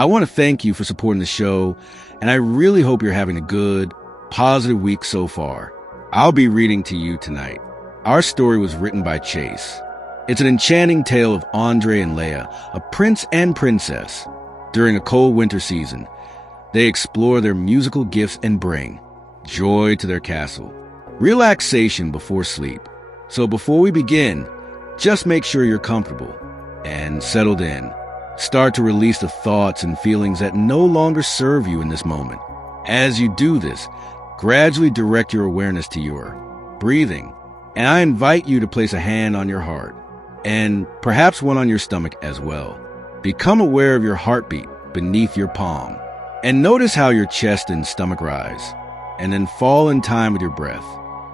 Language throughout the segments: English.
I want to thank you for supporting the show, and I really hope you're having a good, positive week so far. I'll be reading to you tonight. Our story was written by Chase. It's an enchanting tale of Andre and Leia, a prince and princess. During a cold winter season, they explore their musical gifts and bring joy to their castle. Relaxation before sleep. So before we begin, just make sure you're comfortable and settled in. Start to release the thoughts and feelings that no longer serve you in this moment. As you do this, gradually direct your awareness to your breathing, and I invite you to place a hand on your heart, and perhaps one on your stomach as well. Become aware of your heartbeat beneath your palm, and notice how your chest and stomach rise, and then fall in time with your breath.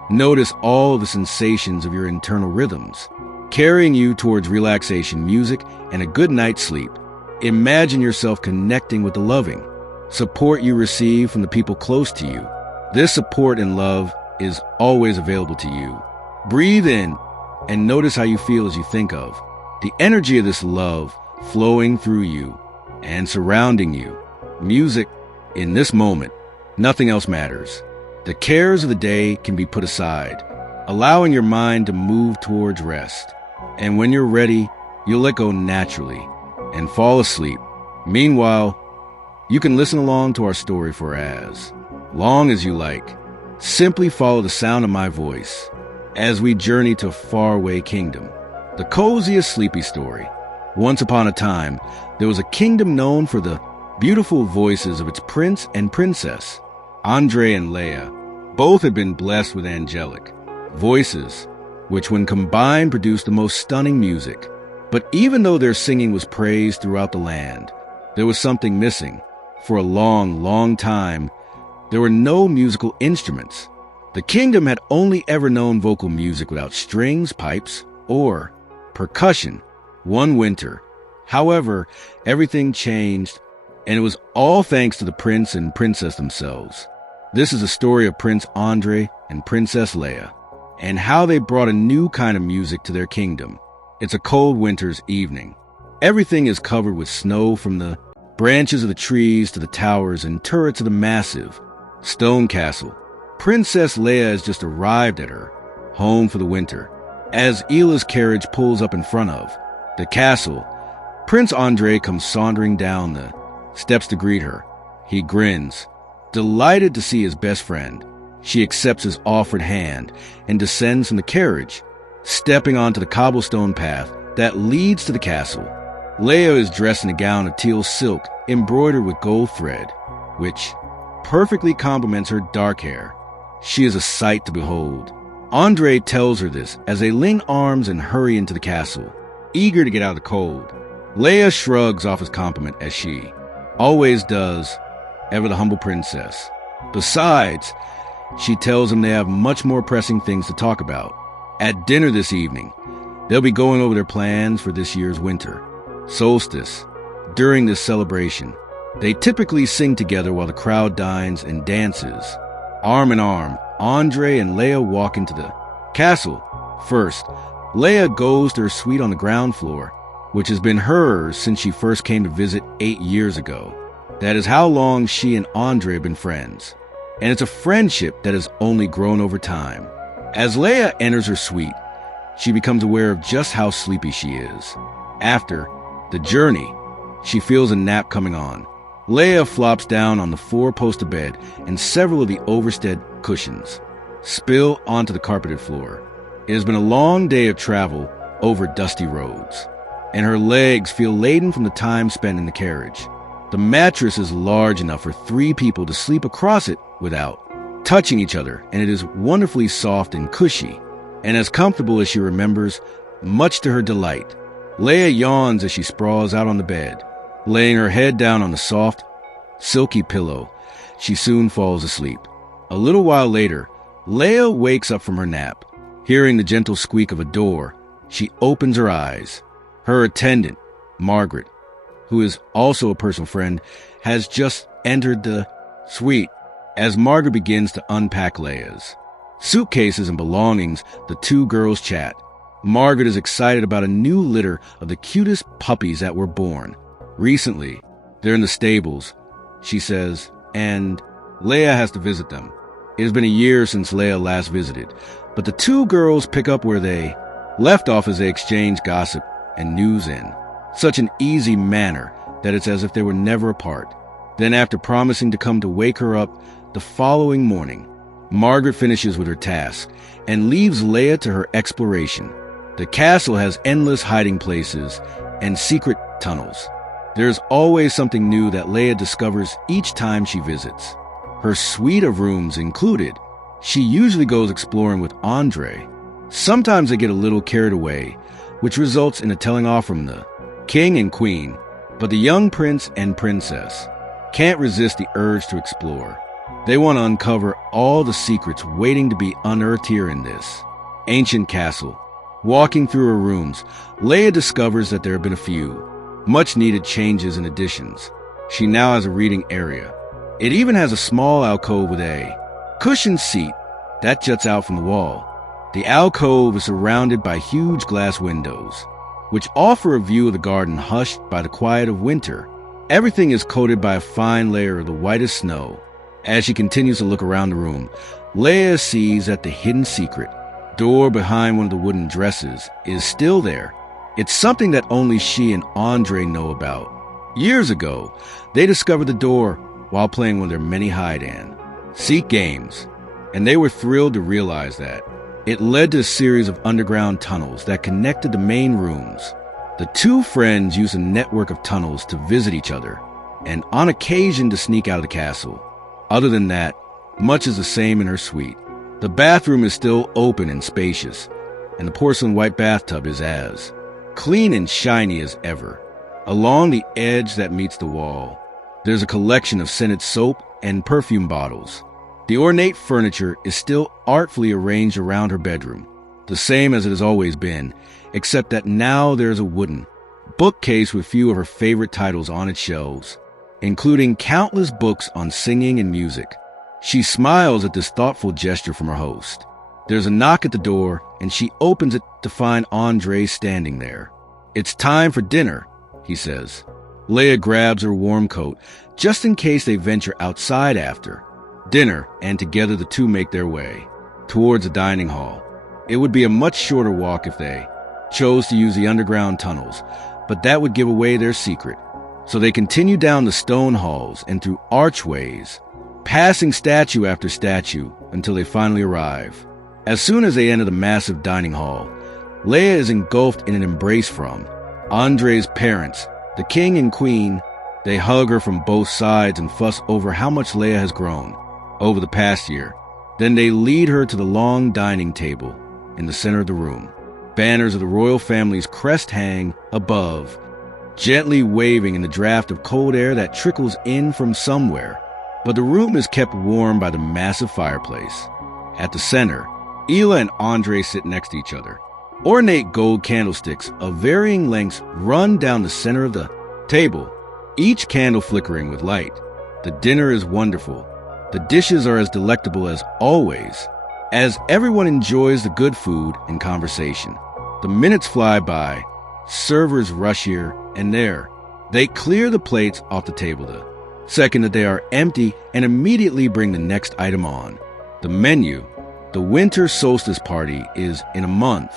Notice all the sensations of your internal rhythms, carrying you towards relaxation music and a good night's sleep. Imagine yourself connecting with the loving support you receive from the people close to you. This support and love is always available to you. Breathe in and notice how you feel as you think of the energy of this love flowing through you and surrounding you. Music, in this moment, nothing else matters. The cares of the day can be put aside, allowing your mind to move towards rest. And when you're ready, you'll let go naturally and fall asleep. Meanwhile, you can listen along to our story for as long as you like. Simply follow the sound of my voice as we journey to a faraway kingdom. The coziest sleepy story. Once upon a time, there was a kingdom known for the beautiful voices of its prince and princess. Andre and Leia both had been blessed with angelic voices, which when combined produced the most stunning music. But even though their singing was praised throughout the land, there was something missing. For a long, long time, there were no musical instruments. The kingdom had only ever known vocal music without strings, pipes, or percussion. One winter, however, everything changed, and it was all thanks to the prince and princess themselves. This is a story of Prince Andre and Princess Leia, and how they brought a new kind of music to their kingdom. It's a cold winter's evening. Everything is covered with snow, from the branches of the trees to the towers and turrets of the massive stone castle. Princess Leia has just arrived at her home for the winter. As Ela's carriage pulls up in front of the castle, Prince Andre comes sauntering down the steps to greet her. He grins, delighted to see his best friend. She accepts his offered hand and descends from the carriage, stepping onto the cobblestone path that leads to the castle. Leia is dressed in a gown of teal silk embroidered with gold thread, which perfectly complements her dark hair. She is a sight to behold. Andre tells her this as they link arms and hurry into the castle, eager to get out of the cold. Leia shrugs off his compliment as she always does, ever the humble princess. Besides, she tells him they have much more pressing things to talk about. At dinner this evening, they'll be going over their plans for this year's winter solstice. During this celebration, they typically sing together while the crowd dines and dances. Arm in arm, Andre and Leia walk into the castle. First, Leia goes to her suite on the ground floor, which has been hers since she first came to visit 8 years ago. That is how long she and Andre have been friends. And it's a friendship that has only grown over time. As Leia enters her suite, she becomes aware of just how sleepy she is. After the journey, she feels a nap coming on. Leia flops down on the four-poster bed, and several of the overstead cushions spill onto the carpeted floor. It has been a long day of travel over dusty roads, and her legs feel laden from the time spent in the carriage. The mattress is large enough for 3 people to sleep across it without touching each other, and it is wonderfully soft and cushy, and as comfortable as she remembers, much to her delight. Leia yawns as she sprawls out on the bed. Laying her head down on the soft, silky pillow, she soon falls asleep. A little while later, Leia wakes up from her nap. Hearing the gentle squeak of a door, she opens her eyes. Her attendant, Margaret, who is also a personal friend, has just entered the suite. As Margaret begins to unpack Leia's suitcases and belongings, the two girls chat. Margaret is excited about a new litter of the cutest puppies that were born recently. They're in the stables, she says, and Leia has to visit them. It has been a year since Leia last visited, but the two girls pick up where they left off as they exchange gossip and news in such an easy manner that it's as if they were never apart. Then, after promising to come to wake her up the following morning, Margaret finishes with her task and leaves Leia to her exploration. The castle has endless hiding places and secret tunnels. There's always something new that Leia discovers each time she visits. Her suite of rooms included, she usually goes exploring with Andre. Sometimes they get a little carried away, which results in a telling off from the king and queen, but the young prince and princess can't resist the urge to explore. They want to uncover all the secrets waiting to be unearthed here in this ancient castle. Walking through her rooms, Leia discovers that there have been a few much-needed changes and additions. She now has a reading area. It even has a small alcove with a cushioned seat that juts out from the wall. The alcove is surrounded by huge glass windows, which offer a view of the garden hushed by the quiet of winter. Everything is coated by a fine layer of the whitest snow. As she continues to look around the room, Leia sees that the hidden secret door behind one of the wooden dresses is still there. It's something that only she and Andre know about. Years ago, they discovered the door while playing one of their many hide-and-seek games, and they were thrilled to realize that it led to a series of underground tunnels that connected the main rooms. The two friends used a network of tunnels to visit each other, and on occasion to sneak out of the castle. Other than that, much is the same in her suite. The bathroom is still open and spacious, and the porcelain white bathtub is as clean and shiny as ever. Along the edge that meets the wall, there's a collection of scented soap and perfume bottles. The ornate furniture is still artfully arranged around her bedroom, the same as it has always been, except that now there's a wooden bookcase with few of her favorite titles on its shelves, including countless books on singing and music. She smiles at this thoughtful gesture from her host. There's a knock at the door, and she opens it to find Andre standing there. "It's time for dinner," he says. Leia grabs her warm coat, just in case they venture outside after dinner, and together the two make their way towards the dining hall. It would be a much shorter walk if they chose to use the underground tunnels, but that would give away their secret. So they continue down the stone halls and through archways, passing statue after statue until they finally arrive. As soon as they enter the massive dining hall, Leia is engulfed in an embrace from Andre's parents, the king and queen. They hug her from both sides and fuss over how much Leia has grown over the past year. Then they lead her to the long dining table in the center of the room. Banners of the royal family's crest hang above, gently waving in the draft of cold air that trickles in from somewhere. But the room is kept warm by the massive fireplace. At the center, Ela and Andre sit next to each other. Ornate gold candlesticks of varying lengths run down the center of the table, each candle flickering with light. The dinner is wonderful. The dishes are as delectable as always, as everyone enjoys the good food and conversation. The minutes fly by. Servers rush here and there. They clear the plates off the table the second that they are empty and immediately bring the next item on. The menu. The winter solstice party is in a month,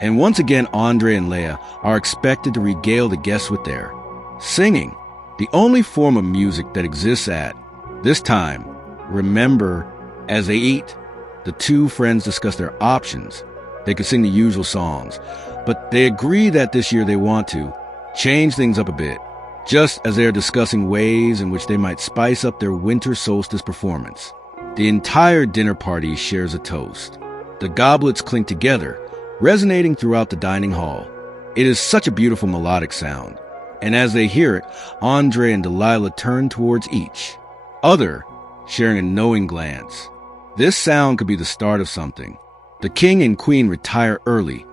and once again Andre and Leia are expected to regale the guests with their singing, the only form of music that exists at this time. Remember, as they eat, the two friends discuss their options. They could sing the usual songs, but they agree that this year they want to change things up a bit, just as they are discussing ways in which they might spice up their winter solstice performance. The entire dinner party shares a toast. The goblets clink together, resonating throughout the dining hall. It is such a beautiful melodic sound, and as they hear it, Andre and Delilah turn towards each other, sharing a knowing glance. This sound could be the start of something. The king and queen retire early,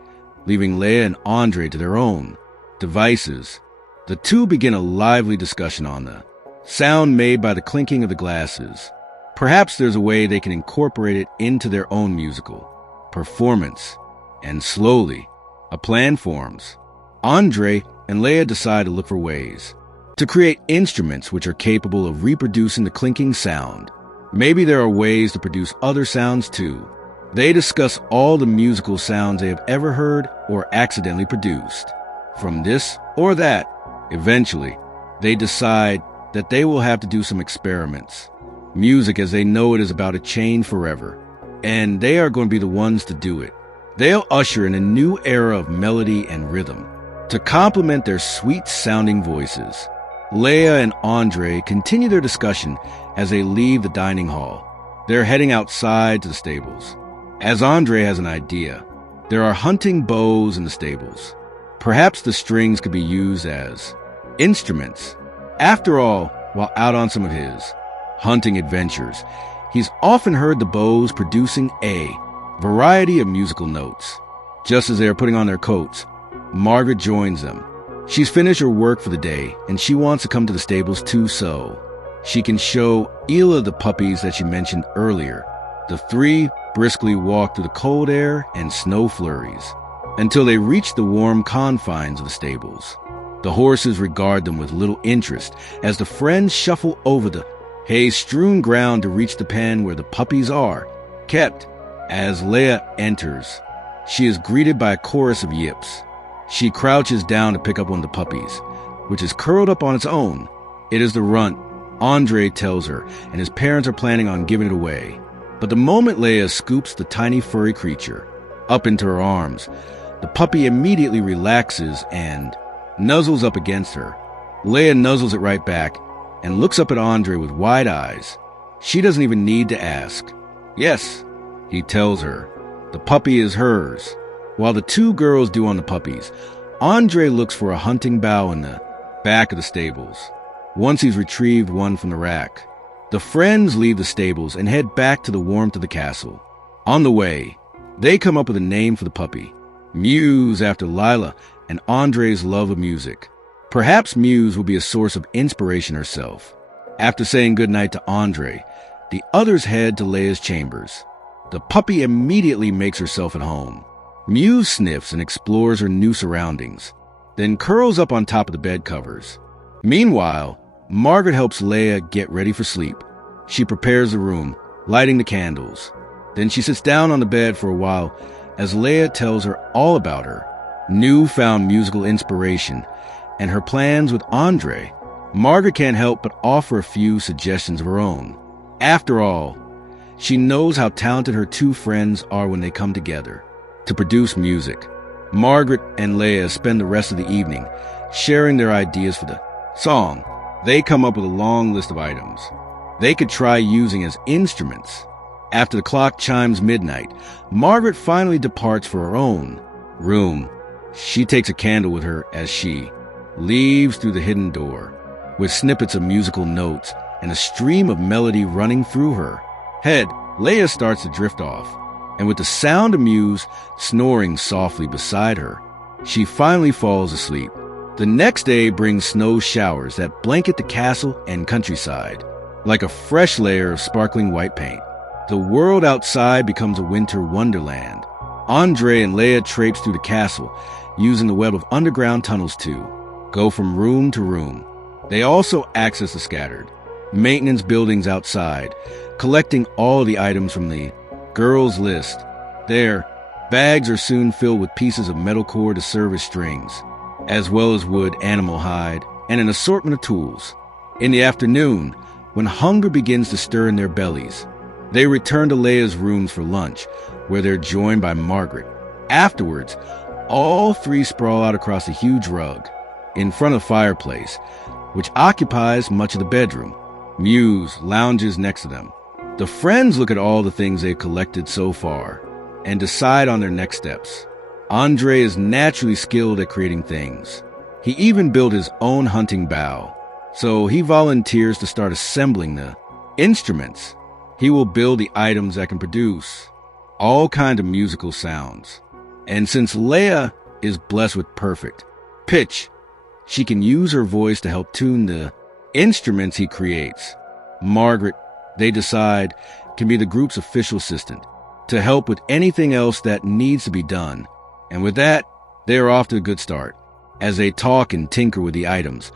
leaving Leia and Andre to their own devices. The two begin a lively discussion on the sound made by the clinking of the glasses. Perhaps there's a way they can incorporate it into their own musical performance. And slowly, a plan forms. Andre and Leia decide to look for ways to create instruments which are capable of reproducing the clinking sound. Maybe there are ways to produce other sounds too. They discuss all the musical sounds they have ever heard or accidentally produced. From this or that, eventually, they decide that they will have to do some experiments. Music as they know it is about to change forever, and they are going to be the ones to do it. They'll usher in a new era of melody and rhythm to complement their sweet-sounding voices. Leia and Andre continue their discussion as they leave the dining hall. They're heading outside to the stables. As Andre has an idea, there are hunting bows in the stables. Perhaps the strings could be used as instruments. After all, while out on some of his hunting adventures, he's often heard the bows producing a variety of musical notes. Just as they are putting on their coats, Margaret joins them. She's finished her work for the day, and she wants to come to the stables too so she can show Ela the puppies that she mentioned earlier. The three briskly walk through the cold air and snow flurries until they reach the warm confines of the stables. The horses regard them with little interest as the friends shuffle over the hay-strewn ground to reach the pen where the puppies are kept. As Leia enters, she is greeted by a chorus of yips. She crouches down to pick up one of the puppies, which is curled up on its own. It is the runt, Andre tells her, and his parents are planning on giving it away. But the moment Leia scoops the tiny furry creature up into her arms, the puppy immediately relaxes and nuzzles up against her. Leia nuzzles it right back and looks up at Andre with wide eyes. She doesn't even need to ask. Yes, he tells her. The puppy is hers. While the two girls do on the puppies, Andre looks for a hunting bow in the back of the stables. Once he's retrieved one from the rack, the friends leave the stables and head back to the warmth of the castle. On the way, they come up with a name for the puppy, Muse, after Lila and Andre's love of music. Perhaps Muse will be a source of inspiration herself. After saying goodnight to Andre, the others head to Leia's chambers. The puppy immediately makes herself at home. Muse sniffs and explores her new surroundings, then curls up on top of the bed covers. Meanwhile, Margaret helps Leia get ready for sleep. She prepares the room, lighting the candles. Then she sits down on the bed for a while as Leia tells her all about her newfound musical inspiration and her plans with Andre. Margaret can't help but offer a few suggestions of her own. After all, she knows how talented her two friends are when they come together to produce music. Margaret and Leia spend the rest of the evening sharing their ideas for the song. They come up with a long list of items they could try using as instruments. After the clock chimes midnight, Margaret finally departs for her own room. She takes a candle with her as she leaves through the hidden door, with snippets of musical notes and a stream of melody running through her head. Leia starts to drift off, and with the sound of Muse snoring softly beside her, she finally falls asleep. The next day brings snow showers that blanket the castle and countryside like a fresh layer of sparkling white paint. The world outside becomes a winter wonderland. Andre and Leia traipse through the castle, using the web of underground tunnels to go from room to room. They also access the scattered maintenance buildings outside, collecting all the items from the girls' list. Their bags are soon filled with pieces of metal core to serve as strings, as well as wood, animal hide, and an assortment of tools. In the afternoon, when hunger begins to stir in their bellies, they return to Leia's rooms for lunch, where they're joined by Margaret. Afterwards, all three sprawl out across a huge rug in front of the fireplace, which occupies much of the bedroom. Muse lounges next to them. The friends look at all the things they've collected so far and decide on their next steps. Andre is naturally skilled at creating things. He even built his own hunting bow, so he volunteers to start assembling the instruments. He will build the items that can produce all kinds of musical sounds. And since Leia is blessed with perfect pitch, she can use her voice to help tune the instruments he creates. Margaret, they decide, can be the group's official assistant to help with anything else that needs to be done. And with that, they are off to a good start. As they talk and tinker with the items,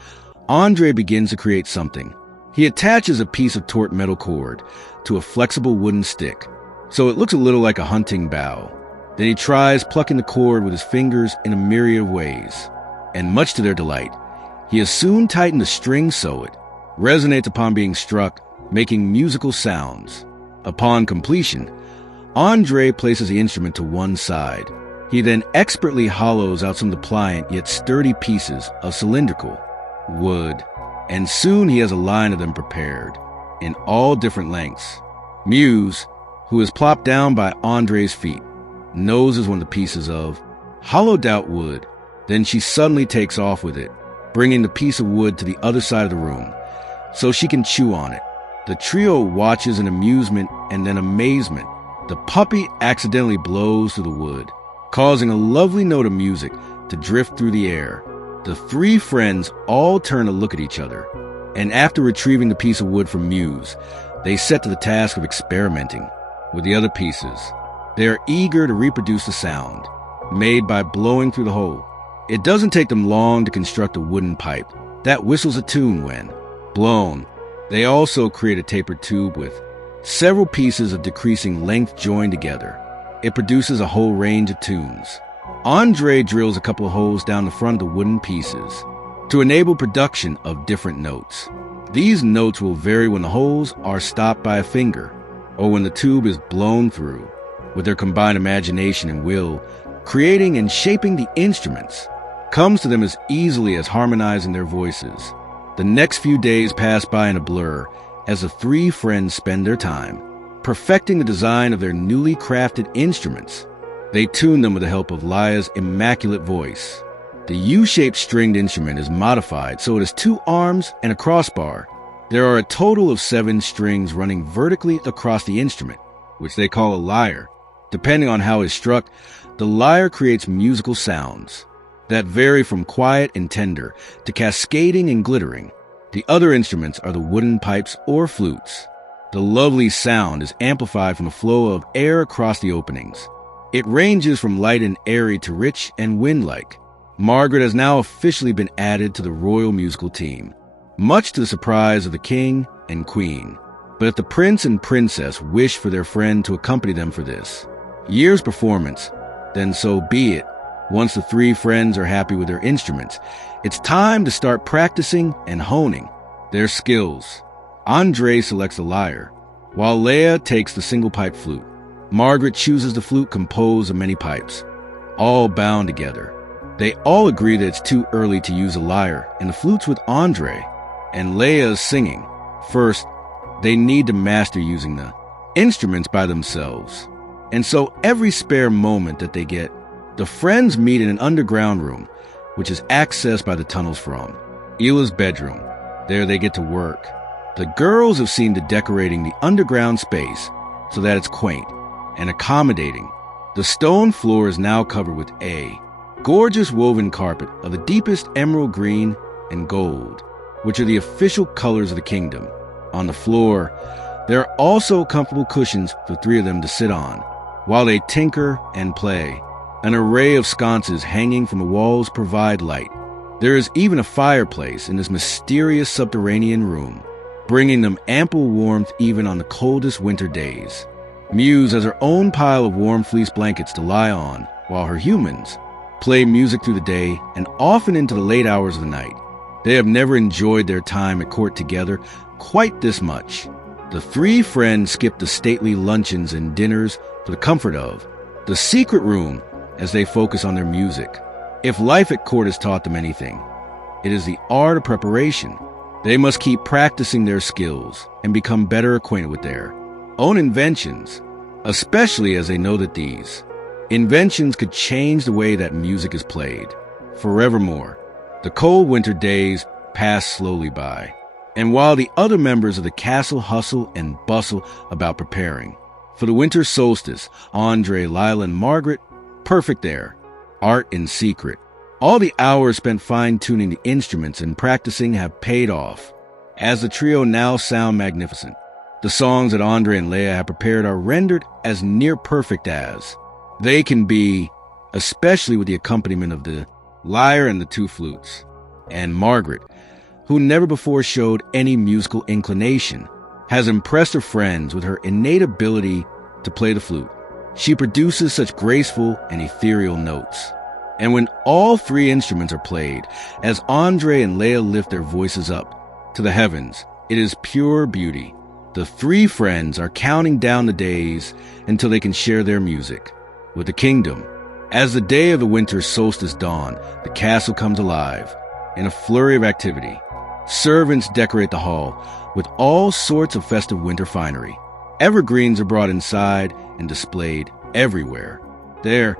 Andre begins to create something. He attaches a piece of taut metal cord to a flexible wooden stick, so it looks a little like a hunting bow. Then he tries plucking the cord with his fingers in a myriad of ways. And much to their delight, he has soon tightened the string so it resonates upon being struck, making musical sounds. Upon completion, Andre places the instrument to one side. He then expertly hollows out some of the pliant yet sturdy pieces of cylindrical wood, and soon he has a line of them prepared, in all different lengths. Muse, who is plopped down by Andre's feet, noses one of the pieces of hollowed out wood. Then she suddenly takes off with it, bringing the piece of wood to the other side of the room, so she can chew on it. The trio watches in amusement and then amazement. The puppy accidentally blows through the wood, causing a lovely note of music to drift through the air. The three friends all turn to look at each other, and after retrieving the piece of wood from Muse, they set to the task of experimenting with the other pieces. They are eager to reproduce the sound made by blowing through the hole. It doesn't take them long to construct a wooden pipe that whistles a tune when blown. They also create a tapered tube with several pieces of decreasing length joined together. It produces a whole range of tunes. Andre drills a couple of holes down the front of the wooden pieces to enable production of different notes. These notes will vary when the holes are stopped by a finger or when the tube is blown through. With their combined imagination and will, creating and shaping the instruments comes to them as easily as harmonizing their voices. The next few days pass by in a blur as the three friends spend their time perfecting the design of their newly crafted instruments. They tune them with the help of Laya's immaculate voice. The U-shaped stringed instrument is modified so it has 2 arms and a crossbar. There are a total of 7 strings running vertically across the instrument, which they call a lyre. Depending on how it's struck, the lyre creates musical sounds that vary from quiet and tender to cascading and glittering. The other instruments are the wooden pipes or flutes. The lovely sound is amplified from the flow of air across the openings. It ranges from light and airy to rich and wind-like. Margaret has now officially been added to the royal musical team, much to the surprise of the king and queen. But if the prince and princess wish for their friend to accompany them for this year's performance, then so be it. Once the 3 friends are happy with their instruments, it's time to start practicing and honing their skills. Andre selects the lyre, while Leia takes the single-pipe flute. Margaret chooses the flute composed of many pipes, all bound together. They all agree that it's too early to use a lyre, and the flute's with Andre, and Leia is singing. First, they need to master using the instruments by themselves. And so every spare moment that they get, the friends meet in an underground room, which is accessed by the tunnels from Ila's bedroom. There they get to work. The girls have seen to decorating the underground space so that it's quaint and accommodating. The stone floor is now covered with a gorgeous woven carpet of the deepest emerald green and gold, which are the official colors of the kingdom. On the floor, there are also comfortable cushions for 3 of them to sit on while they tinker and play. An array of sconces hanging from the walls provide light. There is even a fireplace in this mysterious subterranean room, bringing them ample warmth even on the coldest winter days. Muse has her own pile of warm fleece blankets to lie on, while her humans play music through the day and often into the late hours of the night. They have never enjoyed their time at court together quite this much. The 3 friends skip the stately luncheons and dinners for the comfort of the secret room as they focus on their music. If life at court has taught them anything, it is the art of preparation. They must keep practicing their skills and become better acquainted with their own inventions, especially as they know that these inventions could change the way that music is played forevermore. The cold winter days pass slowly by, and while the other members of the castle hustle and bustle about preparing for the winter solstice, Andre, Lila, and Margaret, perfect there, art in secret. All the hours spent fine-tuning the instruments and practicing have paid off, as the trio now sound magnificent. The songs that Andre and Leia have prepared are rendered as near perfect as they can be, especially with the accompaniment of the lyre and the 2 flutes. And Margaret, who never before showed any musical inclination, has impressed her friends with her innate ability to play the flute. She produces such graceful and ethereal notes. And when all three instruments are played, as Andre and Leia lift their voices up to the heavens, it is pure beauty. The three friends are counting down the days until they can share their music with the kingdom. As the day of the winter solstice dawn, the castle comes alive in a flurry of activity. Servants decorate the hall with all sorts of festive winter finery. Evergreens are brought inside and displayed everywhere. There,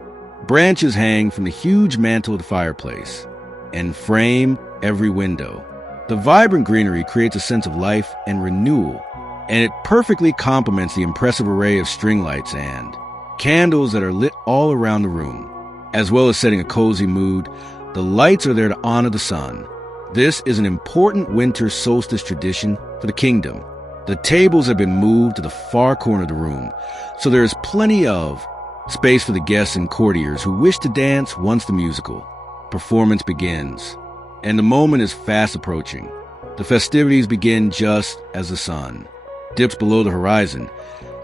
branches hang from the huge mantle of the fireplace and frame every window. The vibrant greenery creates a sense of life and renewal, and it perfectly complements the impressive array of string lights and candles that are lit all around the room. As well as setting a cozy mood, the lights are there to honor the sun. This is an important winter solstice tradition for the kingdom. The tables have been moved to the far corner of the room, so there is plenty of space for the guests and courtiers who wish to dance once the musical performance begins. And the moment is fast approaching. The festivities begin just as the sun dips below the horizon,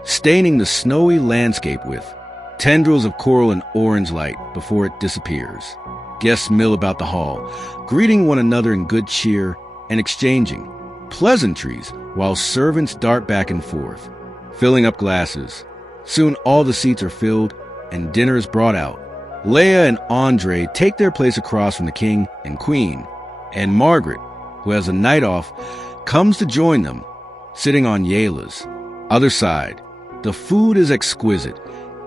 staining the snowy landscape with tendrils of coral and orange light before it disappears. Guests mill about the hall, greeting one another in good cheer and exchanging pleasantries while servants dart back and forth, filling up glasses. Soon all the seats are filled and dinner is brought out. Leia and Andre take their place across from the king and queen, and Margaret, who has a night off, comes to join them, sitting on Yela's other side. The food is exquisite,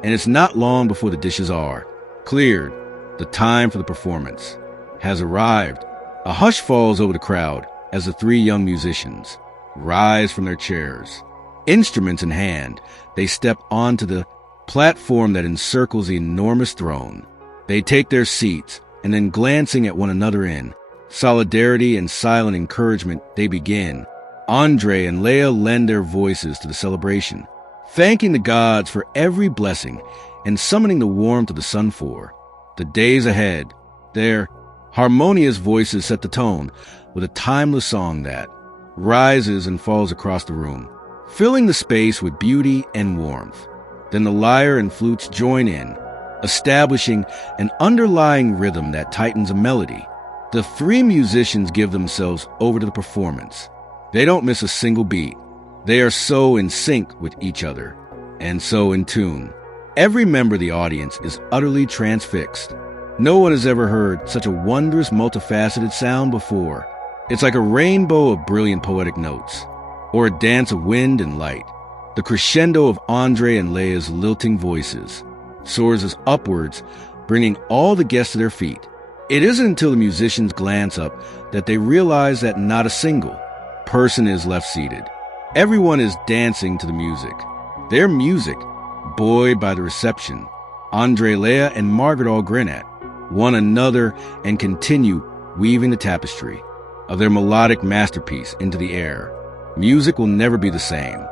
and it's not long before the dishes are cleared. The time for the performance has arrived. A hush falls over the crowd as the three young musicians rise from their chairs. Instruments in hand, they step onto the platform that encircles the enormous throne. They take their seats, and then glancing at one another in solidarity and silent encouragement, they begin. Andre and Leia lend their voices to the celebration, thanking the gods for every blessing and summoning the warmth of the sun for the days ahead. Their harmonious voices set the tone with a timeless song that rises and falls across the room, filling the space with beauty and warmth. Then the lyre and flutes join in, establishing an underlying rhythm that tightens a melody. The three musicians give themselves over to the performance. They don't miss a single beat. They are so in sync with each other and so in tune. Every member of the audience is utterly transfixed. No one has ever heard such a wondrous, multifaceted sound before. It's like a rainbow of brilliant poetic notes, or a dance of wind and light. The crescendo of Andre and Leia's lilting voices soars upwards, bringing all the guests to their feet. It isn't until the musicians glance up that they realize that not a single person is left seated. Everyone is dancing to the music. Their music, buoyed by the reception, Andre, Leia, and Margaret all grin at one another and continue weaving the tapestry of their melodic masterpiece into the air. Music will never be the same.